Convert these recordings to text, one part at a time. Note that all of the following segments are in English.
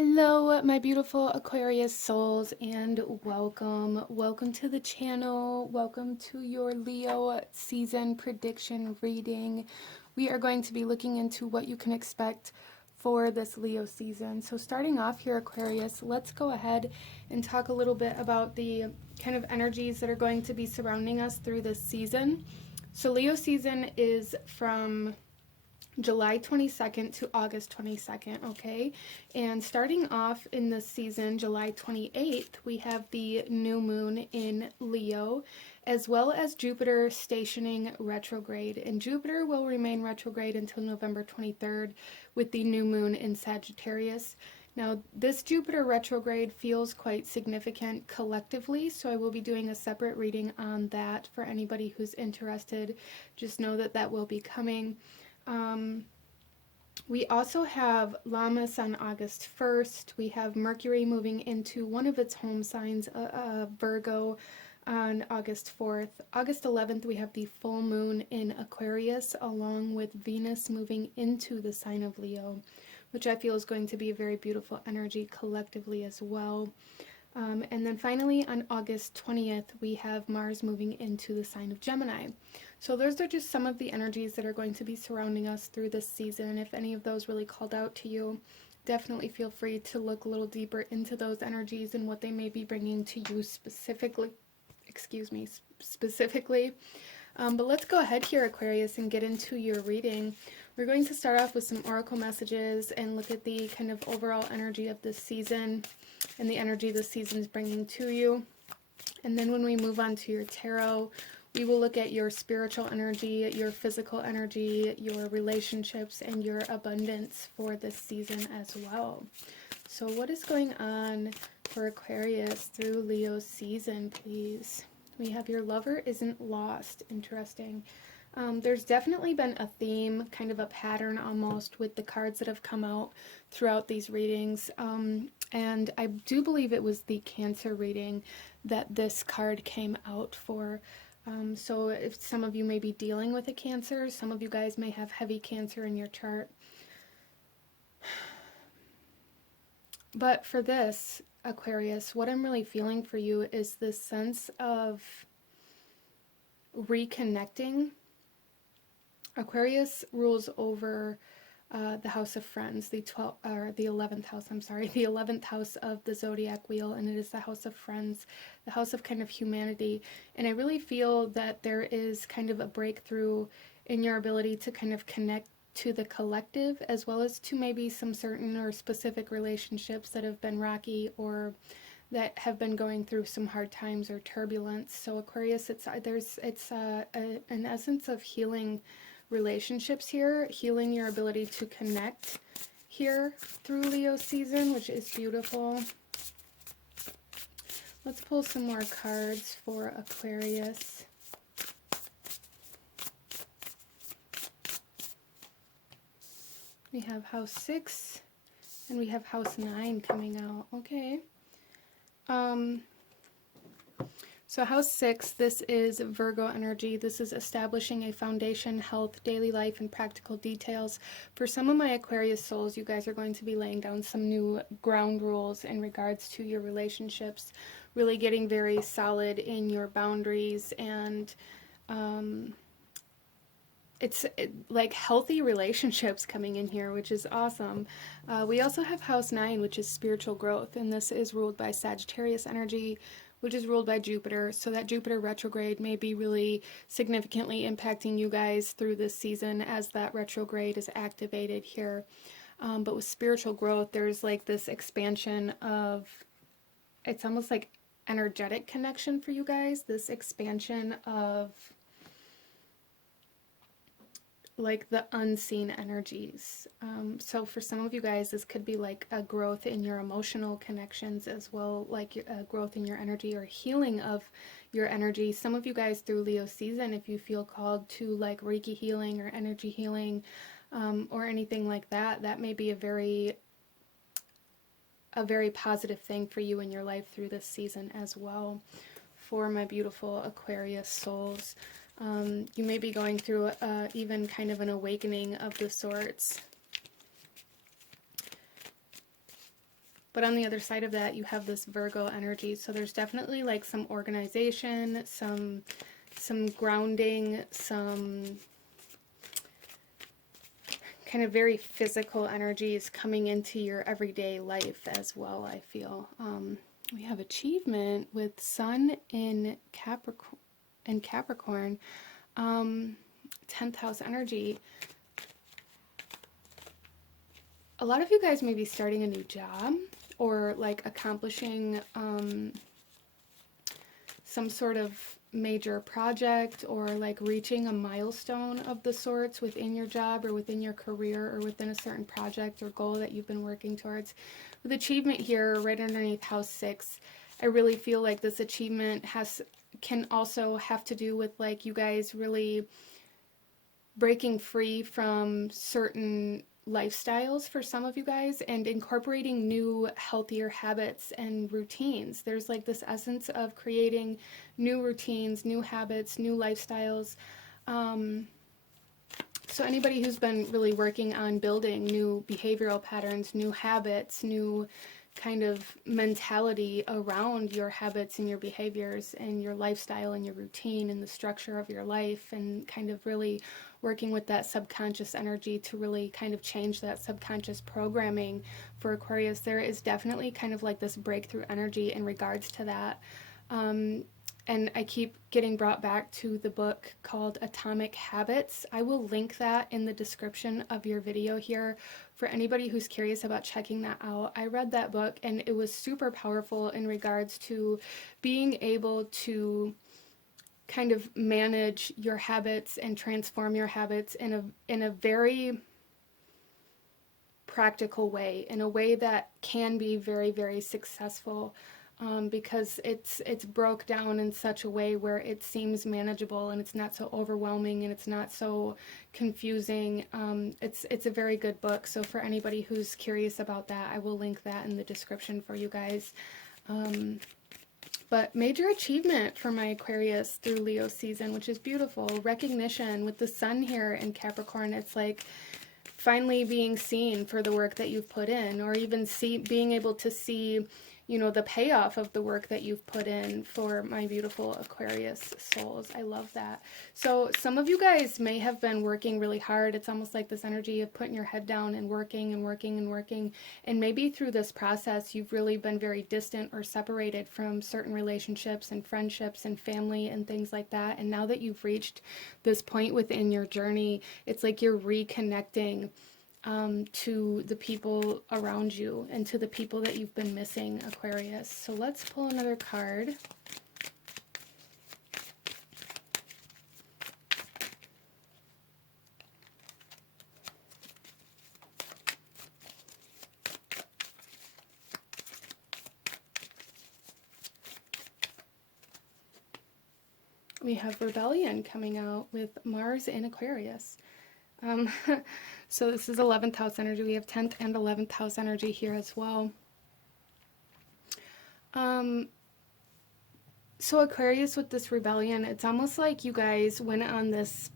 Hello, my beautiful Aquarius souls, and welcome. Welcome to the channel. Welcome to your Leo season prediction reading. We are going to be looking into what you can expect for this Leo season. So starting off here, Aquarius, let's go ahead and talk a little bit about the kind of energies that are going to be surrounding us through this season. So Leo season is from July 22nd to August 22nd, okay? And starting off in this season, July 28th, we have the new moon in Leo, as well as Jupiter stationing retrograde. And Jupiter will remain retrograde until November 23rd with the new moon in Sagittarius. Now, this Jupiter retrograde feels quite significant collectively, so I will be doing a separate reading on that for anybody who's interested. Just know that that will be coming. We also have Lammas on August 1st. We have Mercury moving into one of its home signs, Virgo, on August 4th. August 11th, we have the full moon in Aquarius, along with Venus moving into the sign of Leo, which I feel is going to be a very beautiful energy collectively as well. And then finally on August 20th, we have Mars moving into the sign of Gemini. So those are just some of the energies that are going to be surrounding us through this season. If any of those really called out to you, definitely feel free to look a little deeper into those energies and what they may be bringing to you specifically. But let's go ahead here, Aquarius, and get into your reading. We're going to start off with some oracle messages and look at the kind of overall energy of this season and the energy this season is bringing to you. And then when we move on to your tarot, we will look at your spiritual energy, your physical energy, your relationships, and your abundance for this season as well. So what is going on for Aquarius through Leo season, please? We have your lover isn't lost. Interesting. There's definitely been a theme, kind of a pattern almost, with the cards that have come out throughout these readings. And I do believe it was the Cancer reading that this card came out for. So if some of you may be dealing with a Cancer, some of you guys may have heavy Cancer in your chart. But for this, Aquarius, what I'm really feeling for you is this sense of reconnecting. Aquarius rules over the house of friends, the 11th house, the 11th house of the zodiac wheel, and it is the house of friends, the house of kind of humanity. And I really feel that there is kind of a breakthrough in your ability to kind of connect to the collective, as well as to maybe some certain or specific relationships that have been rocky or that have been going through some hard times or turbulence. So Aquarius, it's an essence of healing relationships here, healing your ability to connect here through Leo season, which is beautiful. Let's pull some more cards for Aquarius. We have house 6 and we have house 9 coming out. Okay. So house 6, this is Virgo energy. This is establishing a foundation, health, daily life, and practical details. For some of my Aquarius souls, you guys are going to be laying down some new ground rules in regards to your relationships, really getting very solid in your boundaries, and it's like healthy relationships coming in here, which is awesome. We also have house 9, which is spiritual growth, and this is ruled by Sagittarius energy, which is ruled by Jupiter. So that Jupiter retrograde may be really significantly impacting you guys through this season as that retrograde is activated here. But with spiritual growth, there's like this expansion of, it's almost like energetic connection for you guys, this expansion of like the unseen energies. So for some of you guys, this could be like a growth in your emotional connections as well, like a growth in your energy or healing of your energy. Some of you guys through Leo season, if you feel called to like Reiki healing or energy healing or anything like that, that may be a very positive thing for you in your life through this season as well. For my beautiful Aquarius souls, you may be going through even kind of an awakening of the sorts. But on the other side of that, you have this Virgo energy. So there's definitely like some organization, some grounding, some kind of very physical energies coming into your everyday life as well, I feel. We have achievement with Sun in Capricorn, 10th house energy. A lot of you guys may be starting a new job or like accomplishing some sort of major project or like reaching a milestone of the sorts within your job or within your career or within a certain project or goal that you've been working towards. With achievement here right underneath house 6, I really feel like this achievement can also have to do with like you guys really breaking free from certain lifestyles for some of you guys and incorporating new healthier habits and routines. There's like this essence of creating new routines, new habits, new lifestyles. So anybody who's been really working on building new behavioral patterns, new habits, new kind of mentality around your habits and your behaviors and your lifestyle and your routine and the structure of your life, and kind of really working with that subconscious energy to really kind of change that subconscious programming for Aquarius, there is definitely kind of like this breakthrough energy in regards to that. And I keep getting brought back to the book called Atomic Habits. I will link that in the description of your video here for anybody who's curious about checking that out. I read that book and it was super powerful in regards to being able to kind of manage your habits and transform your habits in a very practical way, in a way that can be very, very successful. Because it's broke down in such a way where it seems manageable and it's not so overwhelming and it's not so confusing. It's a very good book. So for anybody who's curious about that, I will link that in the description for you guys. But major achievement for my Aquarius through Leo season, which is beautiful. Recognition with the sun here in Capricorn. It's like finally being seen for the work that you've put in, or even being able to see, you know, the payoff of the work that you've put in for my beautiful Aquarius souls. I love that. So some of you guys may have been working really hard. It's almost like this energy of putting your head down and working and working and working. And maybe through this process, you've really been very distant or separated from certain relationships and friendships and family and things like that. And now that you've reached this point within your journey, it's like you're reconnecting to the people around you and to the people that you've been missing, Aquarius. So let's pull another card. We have Rebellion coming out with Mars in Aquarius. So this is 11th house energy. We have 10th and 11th house energy here as well. So Aquarius with this rebellion, it's almost like you guys went on this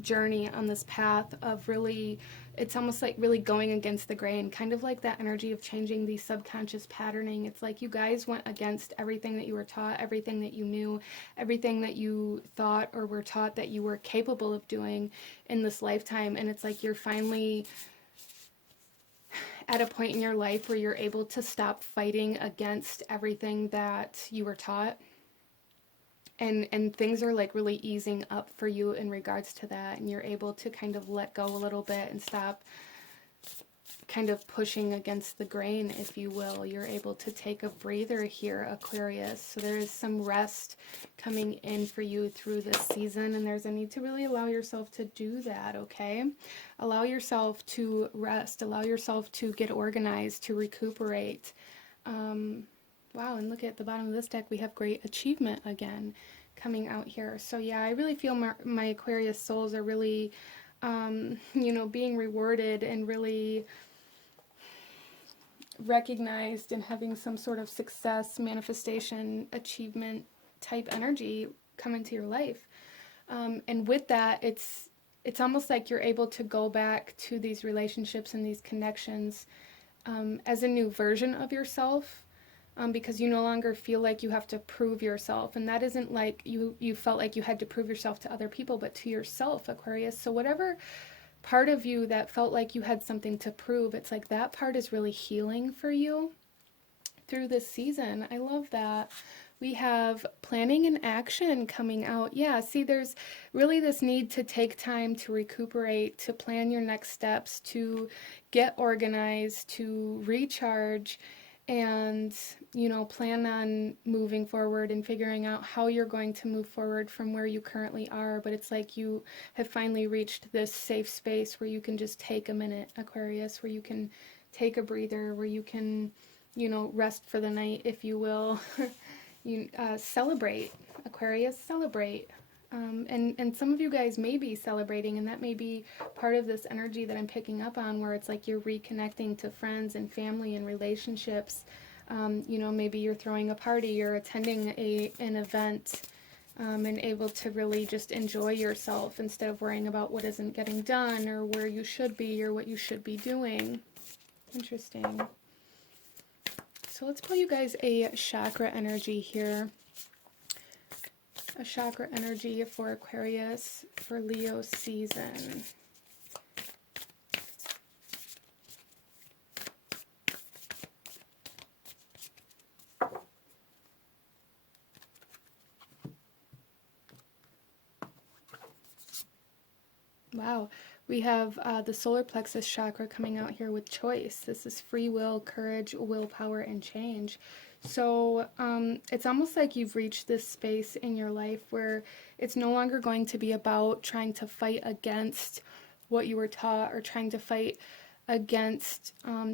journey, on this path of really, it's almost like really going against the grain, kind of like that energy of changing the subconscious patterning. It's like you guys went against everything that you were taught, everything that you knew, everything that you thought or were taught that you were capable of doing in this lifetime. And it's like you're finally at a point in your life where you're able to stop fighting against everything that you were taught. And things are like really easing up for you in regards to that, and you're able to kind of let go a little bit and stop kind of pushing against the grain, if you will. You're able to take a breather here, Aquarius. So there is some rest coming in for you through this season, and there's a need to really allow yourself to do that, okay? Allow yourself to rest, allow yourself to get organized, to recuperate. Wow, and look at the bottom of this deck, we have great achievement again coming out here. So yeah, I really feel my Aquarius souls are really, you know, being rewarded and really recognized and having some sort of success, manifestation, achievement type energy come into your life. And with that, it's almost like you're able to go back to these relationships and these connections as a new version of yourself, because you no longer feel like you have to prove yourself. And that isn't like you felt like you had to prove yourself to other people, but to yourself, Aquarius. So whatever part of you that felt like you had something to prove, it's like that part is really healing for you through this season. I love that. We have planning and action coming out. Yeah, see, there's really this need to take time to recuperate, to plan your next steps, to get organized, to recharge, and, you know, plan on moving forward and figuring out how you're going to move forward from where you currently are. But it's like you have finally reached this safe space where you can just take a minute, Aquarius, where you can take a breather, where you can, you know, rest for the night, if you will. You celebrate, Aquarius, celebrate. And some of you guys may be celebrating, and that may be part of this energy that I'm picking up on, where it's like you're reconnecting to friends and family and relationships. You know, maybe you're throwing a party, you're attending an event, and able to really just enjoy yourself instead of worrying about what isn't getting done or where you should be or what you should be doing. Interesting. So let's pull you guys a chakra energy here. A chakra energy for Aquarius for Leo season. Wow. We have the solar plexus chakra coming out here with choice. This is free will, courage, willpower, and change. So it's almost like you've reached this space in your life where it's no longer going to be about trying to fight against what you were taught or trying to fight against,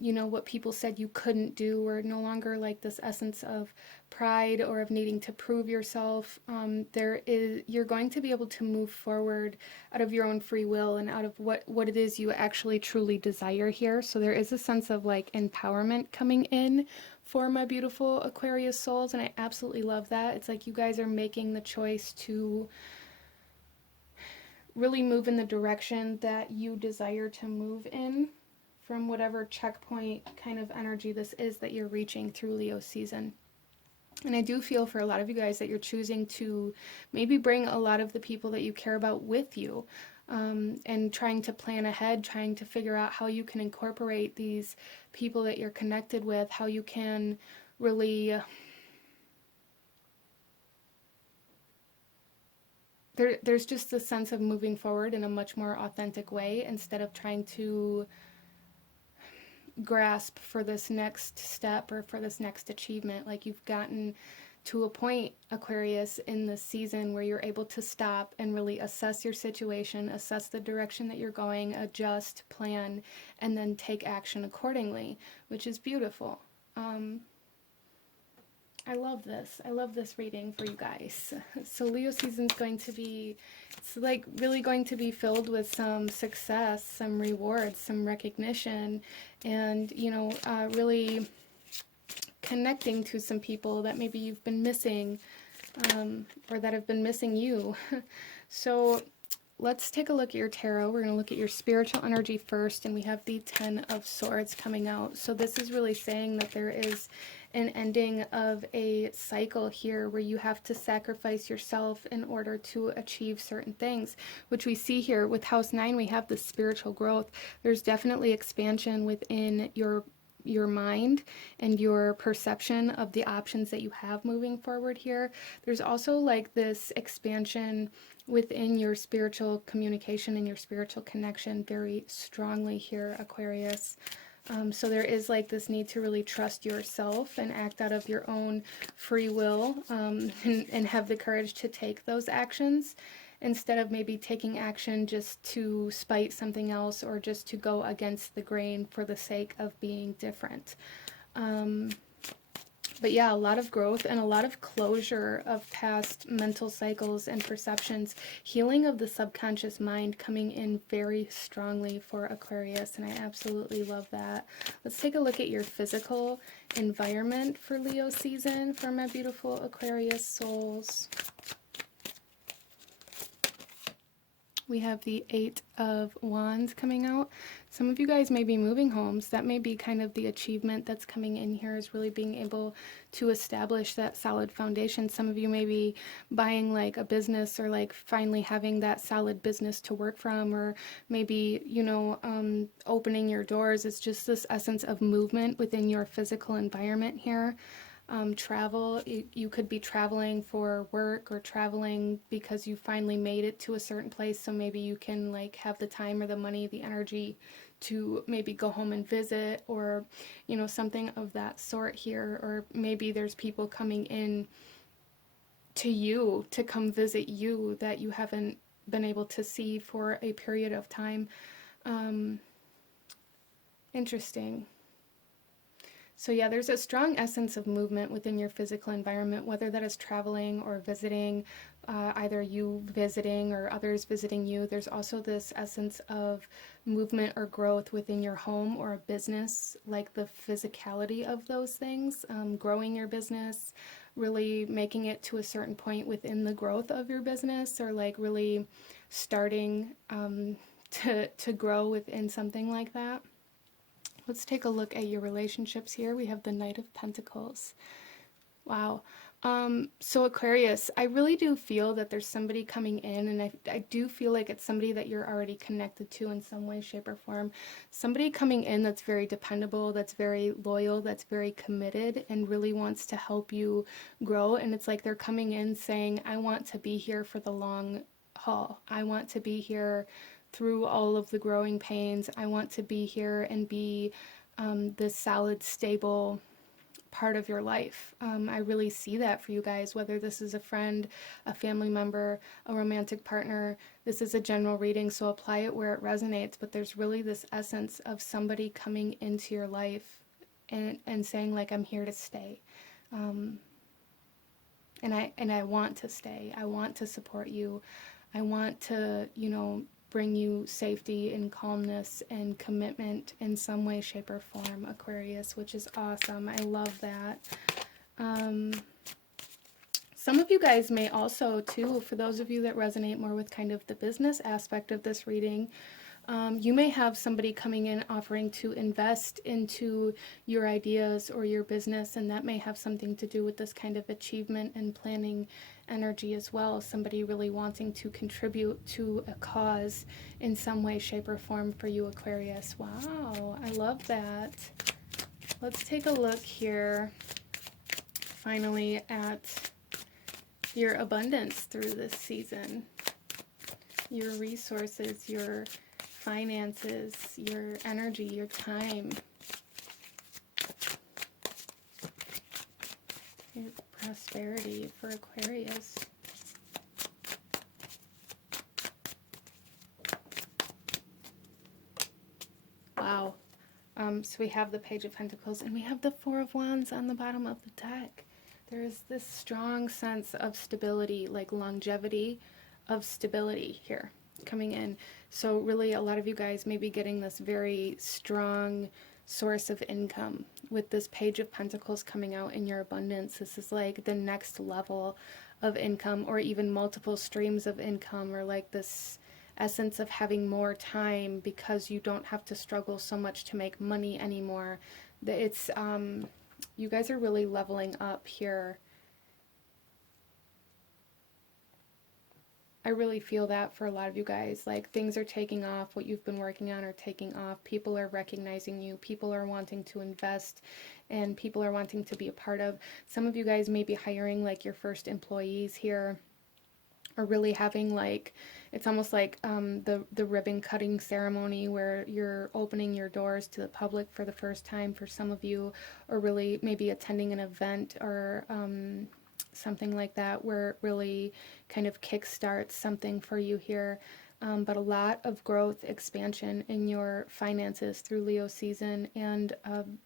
you know, what people said you couldn't do, or no longer like this essence of pride or of needing to prove yourself. You're going to be able to move forward out of your own free will and out of what it is you actually truly desire here. So there is a sense of like empowerment coming in for my beautiful Aquarius souls, and I absolutely love that. It's like you guys are making the choice to really move in the direction that you desire to move in from whatever checkpoint kind of energy this is that you're reaching through Leo season. And I do feel for a lot of you guys that you're choosing to maybe bring a lot of the people that you care about with you, and trying to plan ahead, trying to figure out how you can incorporate these people that you're connected with, how you can really... There's just a sense of moving forward in a much more authentic way instead of trying to grasp for this next step or for this next achievement. Like you've gotten to a point, Aquarius, in this season where you're able to stop and really assess your situation, assess the direction that you're going, adjust, plan, and then take action accordingly, which is beautiful. I love this. I love this reading for you guys. So Leo season's going to be, it's like really going to be filled with some success, some rewards, some recognition, and, you know, really connecting to some people that maybe you've been missing, or that have been missing you. So let's take a look at your tarot. We're going to look at your spiritual energy first, and we have the 10 of Swords coming out. So this is really saying that there is an ending of a cycle here where you have to sacrifice yourself in order to achieve certain things, which we see here with House 9. We have the spiritual growth. There's definitely expansion within your mind and your perception of the options that you have moving forward here. There's also like this expansion within your spiritual communication and your spiritual connection very strongly here, Aquarius. So there is like this need to really trust yourself and act out of your own free will, and have the courage to take those actions instead of maybe taking action just to spite something else or just to go against the grain for the sake of being different. But yeah, a lot of growth and a lot of closure of past mental cycles and perceptions. Healing of the subconscious mind coming in very strongly for Aquarius, and I absolutely love that. Let's take a look at your physical environment for Leo season for my beautiful Aquarius souls. We have the Eight of Wands coming out. Some of you guys may be moving homes. That may be kind of the achievement that's coming in here, is really being able to establish that solid foundation. Some of you may be buying like a business, or like finally having that solid business to work from, or maybe, you know, opening your doors. It's just this essence of movement within your physical environment here. Travel, you could be traveling for work, or traveling because you finally made it to a certain place, so maybe you can like have the time or the money, the energy to maybe go home and visit, or you know, something of that sort here. Or maybe there's people coming in to you to come visit you that you haven't been able to see for a period of time. Interesting. So yeah, there's a strong essence of movement within your physical environment, whether that is traveling or visiting, either you visiting or others visiting you. There's also this essence of movement or growth within your home or a business, like the physicality of those things, growing your business, really making it to a certain point within the growth of your business, or like really starting to grow within something like that. Let's take a look at your relationships here. We have the Knight of Pentacles. Wow. So Aquarius, I really do feel that there's somebody coming in, and I do feel like it's somebody that you're already connected to in some way, shape, or form. Somebody coming in that's very dependable, that's very loyal, that's very committed, and really wants to help you grow. And it's like they're coming in saying, I want to be here for the long haul. I want to be here through all of the growing pains. I want to be here and be this solid, stable part of your life. I really see that for you guys, whether this is a friend, a family member, a romantic partner. This is a general reading, so apply it where it resonates, but there's really this essence of somebody coming into your life and saying like, I'm here to stay. And I want to stay. I want to support you. I want to, you know, bring you safety and calmness and commitment in some way, shape, or form, Aquarius, which is awesome. I love that. Some of you guys may also, too, for those of you that resonate more with kind of the business aspect of this reading, you may have somebody coming in offering to invest into your ideas or your business, and that may have something to do with this kind of achievement and planning energy as well. Somebody really wanting to contribute to a cause in some way, shape, or form for you, Aquarius. Wow, I love that. Let's take a look here, finally, at your abundance through this season. Your resources, your finances, your energy, your time, your prosperity for Aquarius. Wow. So we have the Page of Pentacles, and we have the Four of Wands on the bottom of the deck. There's this strong sense of stability, like longevity of stability here coming in. So really, a lot of you guys may be getting this very strong source of income with this Page of Pentacles coming out in your abundance. This is like the next level of income, or even multiple streams of income, or like this essence of having more time because you don't have to struggle so much to make money anymore. It's you guys are really leveling up here. I really feel that for a lot of you guys. Like, things are taking off. What you've been working on are taking off. People are recognizing you. People are wanting to invest, and people are wanting to be a part of. Some of you guys may be hiring like your first employees here, or really having like, it's almost like the ribbon cutting ceremony where you're opening your doors to the public for the first time for some of you, or really maybe attending an event, or something like that, where it really kind of kickstarts something for you here. But a lot of growth, expansion in your finances through Leo season, and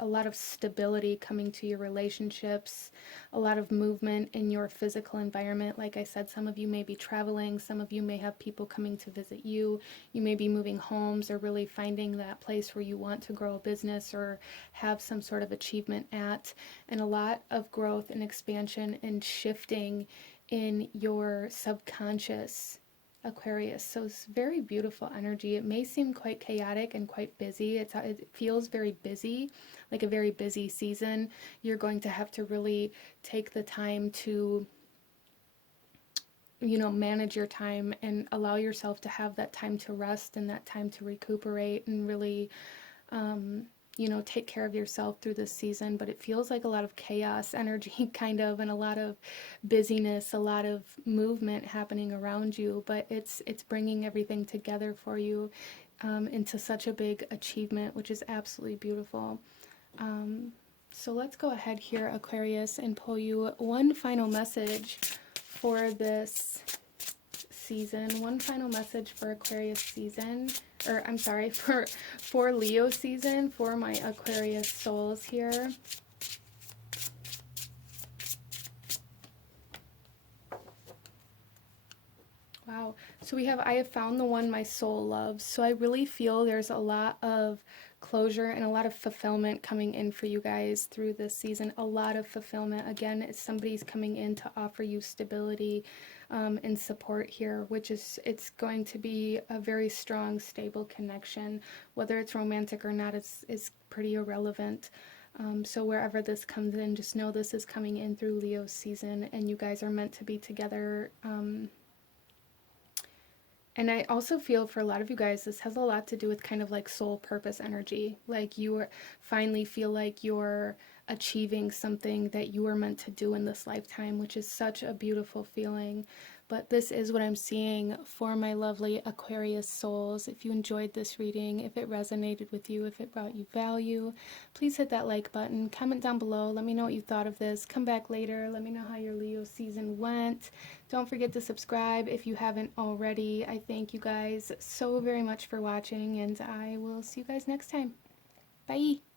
a lot of stability coming to your relationships, a lot of movement in your physical environment. Like I said, some of you may be traveling, some of you may have people coming to visit you, you may be moving homes, or really finding that place where you want to grow a business or have some sort of achievement at, and a lot of growth and expansion and shifting in your subconscious Aquarius. So it's very beautiful energy. It may seem quite chaotic and quite busy. It feels very busy, like a very busy season. You're going to have to really take the time to, manage your time and allow yourself to have that time to rest and that time to recuperate and really take care of yourself through this season. But it feels like a lot of chaos energy, kind of, and a lot of busyness, a lot of movement happening around you. But it's bringing everything together for you into such a big achievement, which is absolutely beautiful. So let's go ahead here, Aquarius, and pull you one final message for this season. One final message for Aquarius season, or I'm sorry, for Leo season, for my Aquarius souls here. Wow. So we have, I have found the one my soul loves. So I really feel there's a lot of closure and a lot of fulfillment coming in for you guys through this season. A lot of fulfillment. Again, it's somebody's coming in to offer you stability and support here, which is, it's going to be a very strong, stable connection. Whether it's romantic or not, it's pretty irrelevant. So wherever this comes in, just know this is coming in through Leo season, and you guys are meant to be together. And I also feel for a lot of you guys, this has a lot to do with kind of like soul purpose energy. Like you finally feel like you're achieving something that you were meant to do in this lifetime, which is such a beautiful feeling. But this is what I'm seeing for my lovely Aquarius souls. If you enjoyed this reading, if it resonated with you, if it brought you value, please hit that like button. Comment down below. Let me know what you thought of this. Come back later. Let me know how your Leo season went. Don't forget to subscribe if you haven't already. I thank you guys so very much for watching, and I will see you guys next time. Bye!